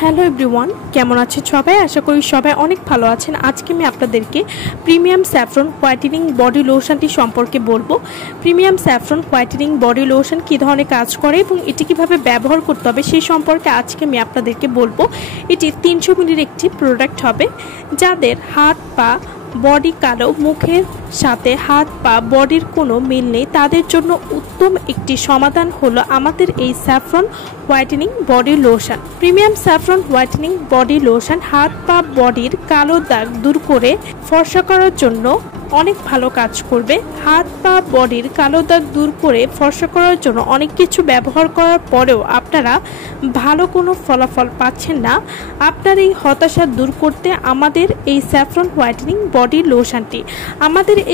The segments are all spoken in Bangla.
হ্যালো এভরিওয়ান, কেমন আছেন সবাই? আশা করি সবাই অনেক ভালো আছেন। আজকে আমি আপনাদেরকে প্রিমিয়াম স্যাফরন হোয়াইটেনিং বডি লোশনটি সম্পর্কে বলবো। Premium saffron whitening body lotion কী ধরনের কাজ করে এবং এটি কীভাবে ব্যবহার করতে হবে সেই সম্পর্কে আজকে আমি আপনাদেরকে বলবো। এটি 300 মিলির একটি প্রোডাক্ট হবে। যাদের হাত পা বডি কালো, মুখের সাথে হাত পা বডির কোনো মিল নেই, তাদের জন্য উত্তম একটি সমাধান হলো আমাদের এই saffron whitening body lotion. Premium saffron whitening body lotion হাত পা বডির কালো দাগ দূর করে ফর্সা করার জন্য অনেক ভালো কাজ করবে। হাত পা বডির কালো দাগ দূর করে ফর্সা করার জন্য অনেক কিছু ব্যবহার করার পরেও আপনারা ভালো কোনো ফলাফল পাচ্ছেন না। আপনার এই হতাশা দূর করতে আমাদের এই স্যাফরন হোয়াইটেনিং বডি লোশনটি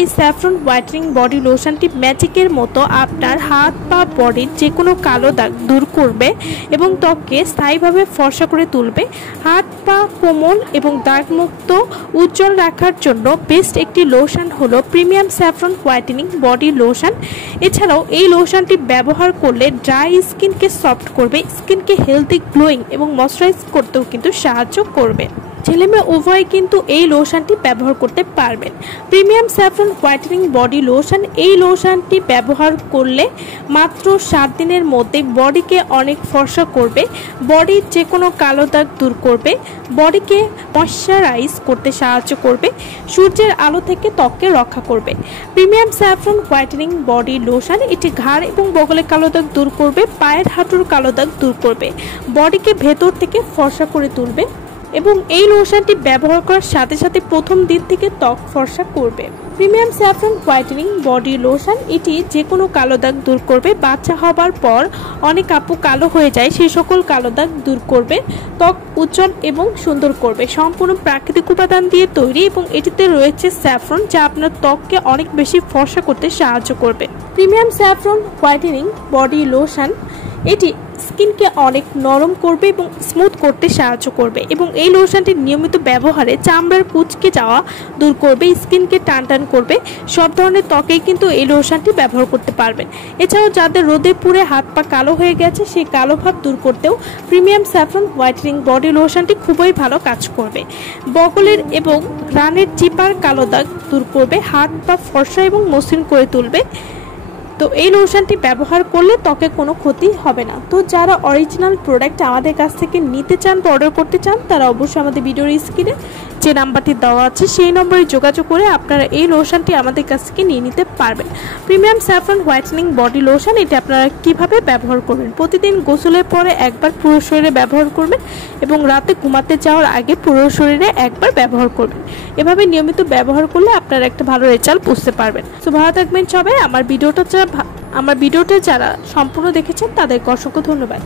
এই স্যাফরন হোয়াইটেনিং বডি লোশনটি ম্যাজিকের মতো আপনার হাত পা বডির যে কোনো কালো দাগ দূর করবে এবং ত্বককে স্থায়ীভাবে ফর্সা করে তুলবে। হাত পা কোমল এবং দাগমুক্ত উজ্জ্বল রাখার জন্য বেস্ট একটি লোশন হলো premium saffron whitening body lotion. এছাড়াও এই লোশনটি ব্যবহার করলে ড্রাই স্কিনকে সফট করবে, স্কিনকে হেলদি, গ্লোয়িং এবং ময়শ্চারাইজ করতেও কিন্তু সাহায্য করবে। ছেলেমেয়ে উভয় কিন্তু এই লোশনটি ব্যবহার করতে পারবেন। Premium saffron whitening body lotion, এই লোশনটি ব্যবহার করলে মাত্র 7 দিনের মধ্যে বডিকে অনেক ফর্সা করবে, বডির যে কোনো কালো দাগ দূর করবে, বডিকে ময়শ্চারাইজ করতে সাহায্য করবে, সূর্যের আলো থেকে ত্বককে রক্ষা করবে। Premium saffron whitening body lotion এটি ঘাড় এবং বগলে কালো দাগ দূর করবে, পায়ের হাঁটুর কালো দাগ দূর করবে, বডিকে ভেতর থেকে ফর্সা করে তুলবে এবং এই লোশনটি ব্যবহার করার সাথে সাথে প্রথম দিন থেকে ত্বক ফর্সা করবে। Premium saffron whitening body lotion এটি যে কোনো কালো দাগ দূর করবে। বাচ্চা হবার পর অনেক আপু কালো হয়ে যায়, সেই সকল কালো দাগ দূর করবে, ত্বক উজ্জ্বল এবং সুন্দর করবে। সম্পূর্ণ প্রাকৃতিক উপাদান দিয়ে তৈরি এবং এটিতে রয়েছে স্যাফরন, যা আপনার ত্বককে অনেক বেশি ফর্সা করতে সাহায্য করবে। Premium saffron whitening body lotion এটি স্কিনকে অনেক নরম করবে এবং স্মুথ করতে সাহায্য করবে এবং এই লোশনটির নিয়মিত ব্যবহারে চামড়ার কুঁচকে যাওয়া দূর করবে, স্কিনকে টান টান করবে। সব ধরনের ত্বকেই কিন্তু এই লোশনটি ব্যবহার করতে পারবেন। এছাড়াও যাদের রোদে পুড়ে হাত পা কালো হয়ে গেছে, সেই কালো ভাব দূর করতেও প্রিমিয়াম স্যাফরন হোয়াইটেনিং বডি লোশনটি খুবই ভালো কাজ করবে। বগলের এবং রানের চিপার কালো দাগ দূর করবে, হাত পা ফর্সা এবং মসৃণ করে তুলবে। তো এই লোশনটি ব্যবহার করলে ত্বকে কোনো ক্ষতি হবে না। তো যারা অরিজিনাল প্রোডাক্ট আমাদের কাছ থেকে নিতে চান বা অর্ডার করতে চান, তারা অবশ্যই আমাদের ভিডিওর স্ক্রিনে যে নাম্বারটি দেওয়া আছে সেই নম্বরে যোগাযোগ করে আপনারা এই লোশনটি আমাদের কাছ থেকে নিয়ে নিতে পারবেন। Premium saffron whitening body lotion এটি আপনারা কিভাবে ব্যবহার করবেন? প্রতিদিন গোসলের পরে একবার পুরো শরীরে ব্যবহার করবেন এবং রাতে ঘুমাতে যাওয়ার আগে পুরো শরীরে একবার ব্যবহার করবেন। এভাবে নিয়মিত ব্যবহার করলে আপনারা একটা ভালো রেজাল্ট বুঝতে পারবেন। তো ভালো থাকবেন সবাই। আমার ভিডিওটা যারা সম্পূর্ণ দেখেছেন তাদেরকে অসংখ্য ধন্যবাদ।